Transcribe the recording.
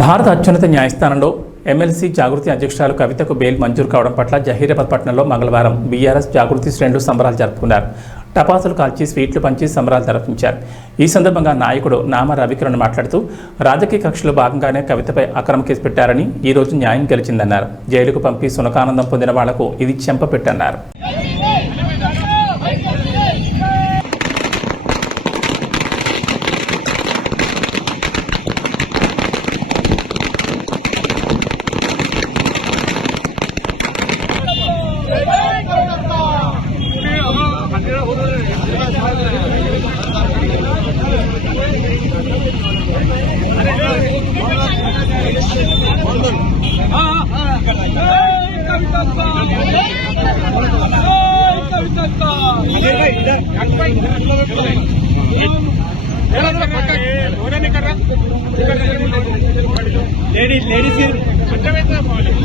భారత అత్యున్నత న్యాయస్థానంలో ఎమ్మెల్సీ జాగృతి అధ్యక్షురాలు కవితకు బెయిల్ మంజూరు కావడం పట్ల జహీరాబాద్ పట్టణంలో మంగళవారం బీఆర్ఎస్ జాగృతి శ్రేణులు సంబరాలు జరుపుకున్నారు. టపాసులు కాల్చి స్వీట్లు పంచి సంబరాలు జరుపుకుంటారు. ఈ సందర్భంగా నాయకుడు నామ రవికిరణ్ మాట్లాడుతూ రాజకీయ కక్షలో భాగంగానే కవితపై అక్రమ కేసు పెట్టారని, ఈ రోజు న్యాయం గెలిచిందన్నారు. జైలుకు పంపి సునకానందం పొందిన వాళ్లకు ఇది చెంపపెట్టన్నారు. लेडीज